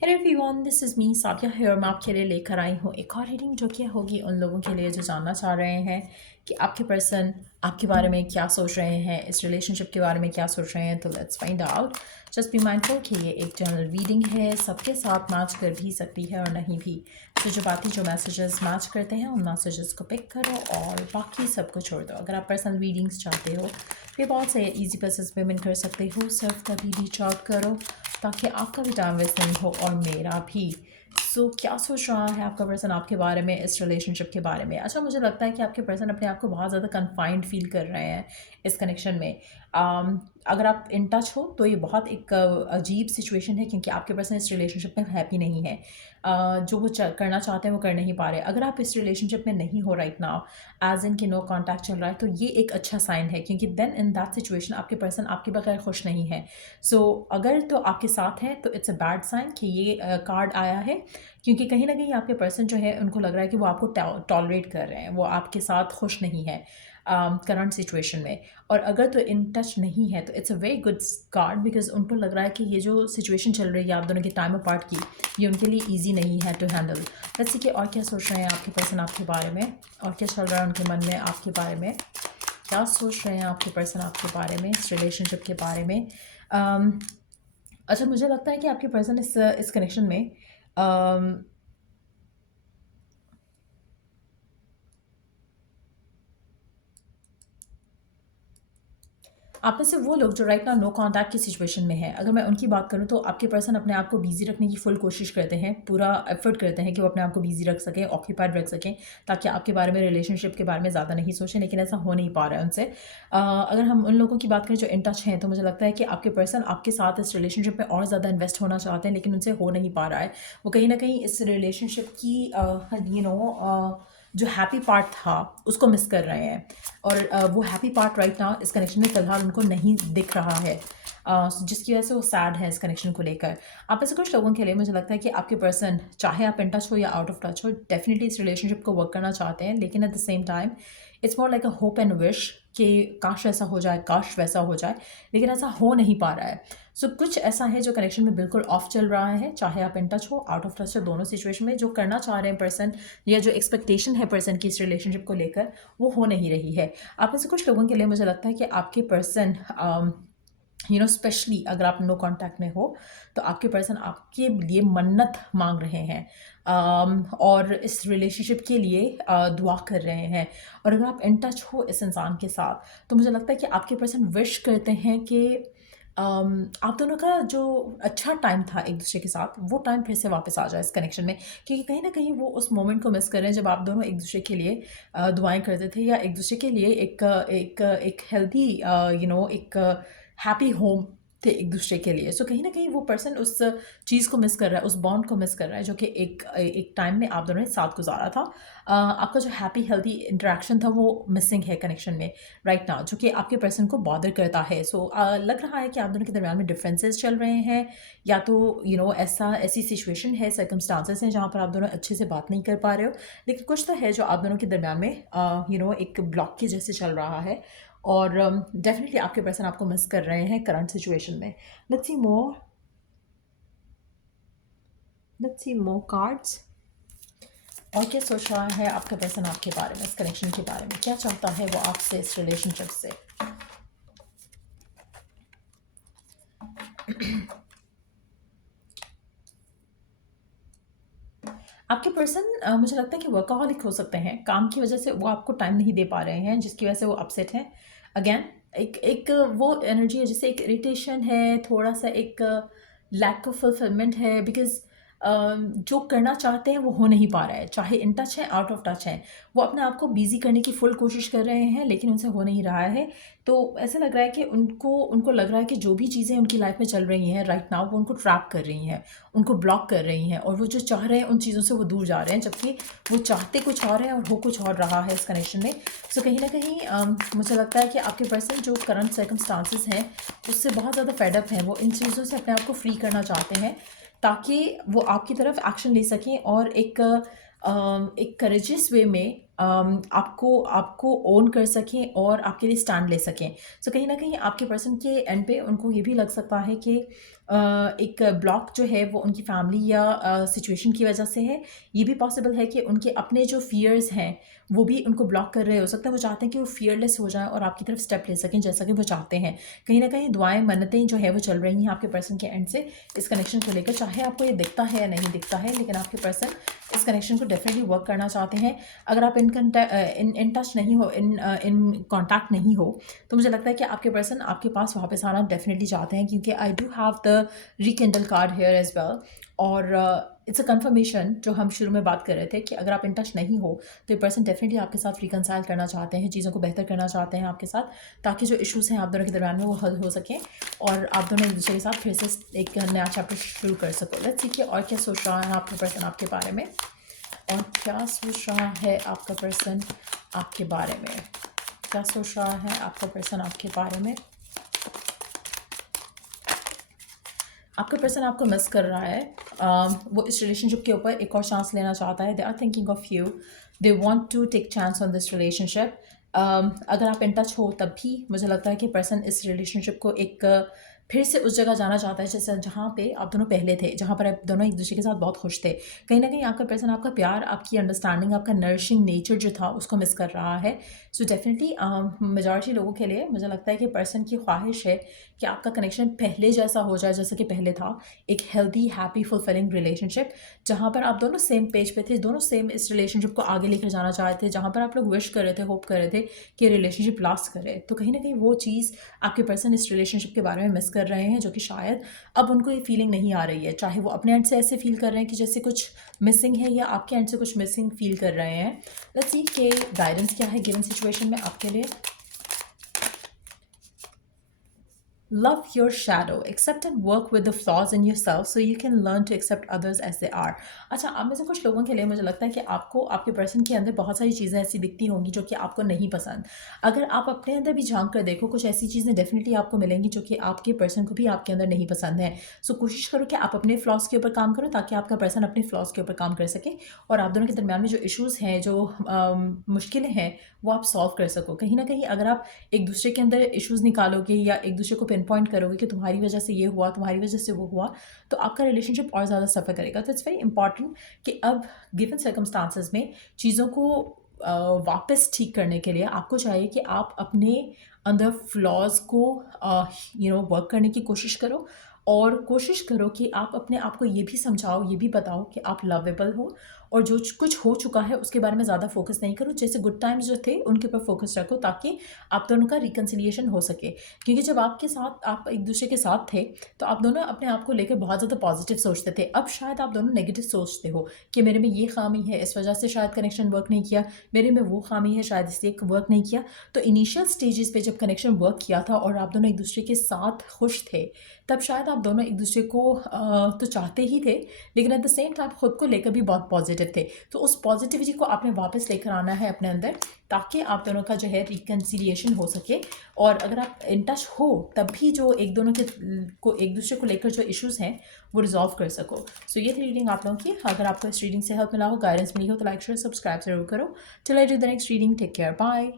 Hello everyone, this is me Sadia here. मैं आपके लिए लेकर आई हूँ एक और रीडिंग जो कि होगी उन लोगों के लिए जो जानना चाह रहे हैं कि आपके पर्सन आपके बारे में क्या सोच रहे हैं, इस रिलेशनशिप के बारे में क्या सोच रहे हैं। तो let's find out. Just be mindful कि ये एक जनरल रीडिंग है, सबके साथ मैच कर भी सकती है और नहीं भी। तो जो बाकी जो मैसेजेस मैच करते हैं उन मैसेजेस को पिक करो और बाकी सबको छोड़ दो। अगर आप पर्सनल रीडिंग्स चाहते हो फिर बहुत से ईजी प्रोसेस पेमेंट कर सकते हो। सिर्फ कभी रीच आउट करो ताकि आपका भी टाइम वेस्ट नहीं हो और मेरा भी। क्या सोच रहा है आपका पर्सन आपके बारे में, इस रिलेशनशिप के बारे में? अच्छा, मुझे लगता है कि आपके पर्सन अपने आप को बहुत ज़्यादा कन्फाइंड फील कर रहे हैं इस कनेक्शन में। अगर आप इन टच हो तो ये बहुत एक अजीब सिचुएशन है क्योंकि आपके पर्सन इस रिलेशनशिप में हैप्पी नहीं है। जो वो करना चाहते हैं वो कर नहीं पा रहे। अगर आप इस रिलेशनशिप में नहीं हो राइट नाउ, एज इन कि नो कॉन्टैक्ट चल रहा है, तो ये एक अच्छा साइन है क्योंकि देन इन दैट सिचुएशन आपके पर्सन आपके बगैर खुश नहीं है। अगर तो आपके साथ हैं तो इट्स अ बैड साइन कि ये कार्ड आया है क्योंकि कहीं ना कहीं आपके पर्सन जो है उनको लग रहा है कि वो आपको टॉलरेट कर रहे हैं, वो आपके साथ खुश नहीं है करंट सिचुएशन में। और अगर तो इन टच नहीं है तो it's a very good card because उनको लग रहा है कि ये जो सिचुएशन चल रही है आप दोनों के टाइम अपार्ट की, ये उनके लिए ईजी नहीं है टू हैंडल। वैसे कि और क्या सोच रहे हैं आपके पर्सन आपके बारे में, और क्या चल रहा है उनके मन में आपके बारे में, क्या सोच रहे हैं आपके पर्सन आपके बारे में, इस रिलेशनशिप के बारे में। अच्छा, मुझे लगता है कि आपके पर्सन इस कनेक्शन में आप में से वो लोग जो राइट नाउ नो कॉन्टैक्ट की सिचुएशन में है, अगर मैं उनकी बात करूँ तो आपके पर्सन अपने आप को बिजी रखने की फुल कोशिश करते हैं, पूरा एफर्ट करते हैं कि वो अपने आप को बिजी रख सकें, ऑक्यूपाइड रख सकें, ताकि आपके बारे में, रिलेशनशिप के बारे में ज़्यादा नहीं सोचें, लेकिन ऐसा हो नहीं पा रहा है उनसे। अगर हम उन लोगों की बात करें जो इन टच हैं, तो मुझे लगता है कि आपके पर्सन आपके साथ इस रिलेशनशिप में और ज़्यादा इन्वेस्ट होना चाहते हैं लेकिन उनसे हो नहीं पा रहा है। वो कहीं ना कहीं इस रिलेशनशिप की जो हैप्पी पार्ट था उसको मिस कर रहे हैं। और वो हैप्पी पार्ट राइट नाउ इस कनेक्शन में फ़िलहाल उनको नहीं दिख रहा है, जिसकी वजह से वो सैड है इस कनेक्शन को लेकर। आप ऐसे कुछ लोगों के लिए मुझे लगता है कि आपके पर्सन, चाहे आप इन टच हो या आउट ऑफ टच हो, डेफिनेटली इस रिलेशनशिप को वर्क करना चाहते हैं, लेकिन at the same time it's more like a hope and wish कि काश ऐसा हो जाए, काश वैसा हो जाए, लेकिन ऐसा हो नहीं पा रहा है। कुछ ऐसा है जो कनेक्शन में बिल्कुल ऑफ चल रहा है, चाहे आप इन टच हो आउट ऑफ टच हो, दोनों सिचुएशन में जो करना चाह रहे हैं पर्सन या जो एक्सपेक्टेशन है पर्सन की इस रिलेशनशिप को लेकर, वो हो नहीं रही है। आप में से कुछ लोगों के लिए मुझे लगता है कि आपके पर्सन स्पेशली अगर आप नो कांटेक्ट में हो तो आपके पर्सन आपके लिए मन्नत मांग रहे हैं, और इस रिलेशनशिप के लिए दुआ कर रहे हैं। और अगर आप इन टच हो इस इंसान के साथ तो मुझे लगता है कि आपके पर्सन विश करते हैं कि आप दोनों का जो अच्छा टाइम था एक दूसरे के साथ, वो टाइम फिर से वापस आ जाए इस कनेक्शन में, क्योंकि कहीं ना कहीं वो उस मोमेंट को मिस कर रहे हैं जब आप दोनों एक दूसरे के लिए दुआएं करते थे, या एक दूसरे के लिए एक हेल्दी एक हैप्पी होम थे एक दूसरे के लिए। कहीं ना कहीं वो पर्सन उस चीज़ को मिस कर रहा है, उस बॉन्ड को मिस कर रहा है जो कि एक एक टाइम में आप दोनों ने साथ गुजारा था। आपका जो हैप्पी हेल्दी इंटरेक्शन था वो मिसिंग है कनेक्शन में राइट नाउ, जो कि आपके पर्सन को बॉदर करता है। लग रहा है कि आप दोनों के दरमियान में डिफरेंसेस चल रहे हैं, या तो ऐसी सिचुएशन है, सर्कमस्टांसेस हैं जहाँ पर आप दोनों अच्छे से बात नहीं कर पा रहे हो, लेकिन कुछ तो है जो आप दोनों के दरमियान में एक ब्लॉक के जैसे चल रहा है। और डेफिनेटली आपके पर्सन आपको मिस कर रहे हैं करंट सिचुएशन में। Let's see more cards. और क्या सोच रहा है आपका पर्सन आपके बारे में, इस कनेक्शन के बारे में, क्या चाहता है वो आपसे, इस रिलेशनशिप से? आपके पर्सन मुझे लगता है कि वर्कaholic हो सकते हैं, काम की वजह से वो आपको टाइम नहीं दे पा रहे हैं जिसकी वजह से वो अपसेट हैं। अगेन एक एक वो एनर्जी है जैसे एक इरिटेशन है, थोड़ा सा एक लैक ऑफ फुलफिलमेंट है, बिकॉज जो करना चाहते हैं वो हो नहीं पा रहा है, चाहे इन टच है आउट ऑफ टच है। वो अपने आप को बिजी करने की फुल कोशिश कर रहे हैं लेकिन उनसे हो नहीं रहा है। तो ऐसा लग रहा है कि उनको उनको लग रहा है कि जो भी चीज़ें उनकी लाइफ में चल रही हैं राइट नाउ वो उनको ट्रैप कर रही हैं, उनको ब्लॉक कर रही हैं, और वो जो चाह रहे हैं उन चीज़ों से वो दूर जा रहे हैं, जबकि वो चाहते कुछ और है और हो कुछ और रहा है इस कनेक्शन में। कहीं ना कहीं मुझे लगता है कि आपके पर्सन जो करंट सर्कमस्टांसेस हैं उससे बहुत ज़्यादा फेडअप हैं, वो इन चीज़ों से अपने आप को फ्री करना चाहते हैं ताकि वो आपकी तरफ एक्शन ले सकें और एक करेजियस वे में आपको आपको ओन कर सकें और आपके लिए स्टैंड ले सकें। सो कहीं ना कहीं आपके पर्सन के एंड पे उनको ये भी लग सकता है कि एक ब्लॉक जो है वो उनकी फैमिली या सिचुएशन की वजह से है। ये भी पॉसिबल है कि उनके अपने जो फियर्स हैं वो भी उनको ब्लॉक कर रहे हो सकता है। वो चाहते हैं कि वो फियरलेस हो जाएं और आपकी तरफ स्टेप ले सकें जैसा कि वो चाहते हैं। कहीं ना कहीं दुआएं मन्नतें जो है वो चल रही हैं आपके पर्सन के एंड से इस कनेक्शन को लेकर, चाहे आपको ये दिखता है या नहीं दिखता है, लेकिन आपके पर्सन इस कनेक्शन को डेफिनेटली वर्क करना चाहते हैं। अगर आप इन टच नहीं हो, इन कॉन्टैक्ट नहीं हो, तो मुझे लगता है कि आपके पर्सन आपके पास वापस आना डेफिनेटली चाहते हैं, क्योंकि I do have the rekindle card here as well. और इट्स अ कन्फर्मेशन जो हम शुरू में बात कर रहे थे कि अगर आप इन टच नहीं हो तो ये पर्सन डेफिनेटली आपके साथ रिकनसाइल करना चाहते हैं, चीज़ों को बेहतर करना चाहते हैं आपके साथ, ताकि जो इश्यूज़ हैं आप दोनों के दरमियान में वो हल हो सकें और आप दोनों एक दूसरे के साथ फिर से एक नया चैप्टर शुरू कर सको। लेट्स सी कि और क्या सोच रहा है आपका पर्सन आपके बारे में, और क्या सोच रहा है आपका पर्सन आपके बारे में, क्या सोच रहा है आपका पर्सन आपके बारे में। आपका पर्सन आपको मिस कर रहा है। वो इस रिलेशनशिप के ऊपर एक और चांस लेना चाहता है। They are thinking of you, they want to take chance on this relationship. अगर आप इन टच हो तब भी मुझे लगता है कि पर्सन इस रिलेशनशिप को एक फिर से उस जगह जाना चाहता है जैसे जहाँ पे आप दोनों पहले थे, जहाँ पर आप दोनों एक दूसरे के साथ बहुत खुश थे। कहीं ना कहीं आपका पर्सन आपका प्यार, आपकी अंडरस्टैंडिंग, आपका नरिशिंग नेचर जो था उसको मिस कर रहा है। सो डेफिनेटली मेजॉरिटी लोगों के लिए मुझे लगता है कि पर्सन की ख्वाहिश है कि आपका कनेक्शन पहले जैसा हो जाए जैसा कि पहले था, एक हेल्दी हैप्पी फुलफिलिंग रिलेशनशिप जहाँ पर आप दोनों सेम पेज पे थे, दोनों सेम इस रिलेशनशिप को आगे लेकर जाना चाहते थे, जहाँ पर आप लोग विश कर रहे थे, होप कर रहे थे कि रिलेशनशिप लास्ट करे। तो कहीं ना कहीं वो चीज़ आपके पर्सन इस रिलेशनशिप के बारे में मिस कर रहे हैं, जो कि शायद अब उनको ये फीलिंग नहीं आ रही है। चाहे वो अपने एंड से ऐसे फील कर रहे हैं कि जैसे कुछ मिसिंग है, या आपके एंड से कुछ मिसिंग फील कर रहे हैं। लेट्स सी कि गाइडेंस क्या है गिवन सिचुएशन में आपके लिए। Love your shadow. Accept and work with the flaws in yourself so you can learn to accept others as they are. अच्छा, आप में से कुछ लोगों के लिए मुझे लगता है कि आपको आपके पर्सन के अंदर बहुत सारी चीज़ें ऐसी दिखती होंगी जो कि आपको नहीं पसंद। अगर आप अपने अंदर भी झांक कर देखो, कुछ ऐसी चीज़ें डेफिनेटली आपको मिलेंगी जो कि आपके पर्सन को भी आपके अंदर नहीं पसंद है। सो कोशिश करो कि आप अपने फ्लॉज के ऊपर काम करो, ताकि आपका पर्सन अपने फ्लॉज के ऊपर काम कर सके और आप दोनों के दरमियान में जो इश्यूज़ हैं, जो मुश्किलें हैं, वो आप सॉल्व कर सको। कहीं ना कहीं अगर आप एक दूसरे के अंदर इश्यूज़ निकालोगे या एक दूसरे को पिन पॉइंट करोगे कि तुम्हारी वजह से ये हुआ, तुम्हारी वजह से वो हुआ, तो आपका रिलेशनशिप और ज़्यादा सफ़र करेगा। तो इट्स वेरी इंपॉर्टेंट कि अब गिवन सर्कमस्टांसेस में चीज़ों को वापस ठीक करने के लिए आपको चाहिए कि आप अपने अंदर फ्लॉज को वर्क करने की कोशिश करो, और कोशिश करो कि आप अपने आप को ये भी समझाओ, ये भी बताओ कि आप लवेबल हो, और जो कुछ हो चुका है उसके बारे में ज़्यादा फोकस नहीं करो। जैसे गुड टाइम्स जो थे उनके ऊपर फोकस रखो, ताकि आप दोनों का रिकन्सिलिएशन हो सके। क्योंकि जब आपके साथ आप एक दूसरे के साथ थे तो आप दोनों अपने आप को लेकर बहुत ज़्यादा पॉजिटिव सोचते थे। अब शायद आप दोनों नेगेटिव सोचते हो कि मेरे में ये खामी है, इस वजह से शायद कनेक्शन वर्क नहीं किया, मेरे में वो खामी है, शायद इसलिए वर्क नहीं किया। तो इनिशियल स्टेजेस पे जब कनेक्शन वर्क किया था और आप दोनों एक दूसरे के साथ खुश थे, तब शायद आप दोनों एक दूसरे को तो चाहते ही थे, लेकिन एट द सेम टाइम खुद को लेकर भी बहुत पॉजिटिव थे। तो उस पॉजिटिविटी को आपने वापस लेकर आना है अपने अंदर, ताकि आप दोनों का जो है रिकन्सिलिएशन हो सके। और अगर आप इन टच हो तब भी जो एक दूसरे को लेकर जो इश्यूज़ हैं वो रिजॉल्व कर सको। सो ये थी रीडिंग आप लोगों की। अगर आपको इस रीडिंग से हेल्प मिला हो, गाइडेंस मिली हो, तो लाइक शेयर सब्सक्राइब जरूर करो। Till I do the next reading, take care, bye.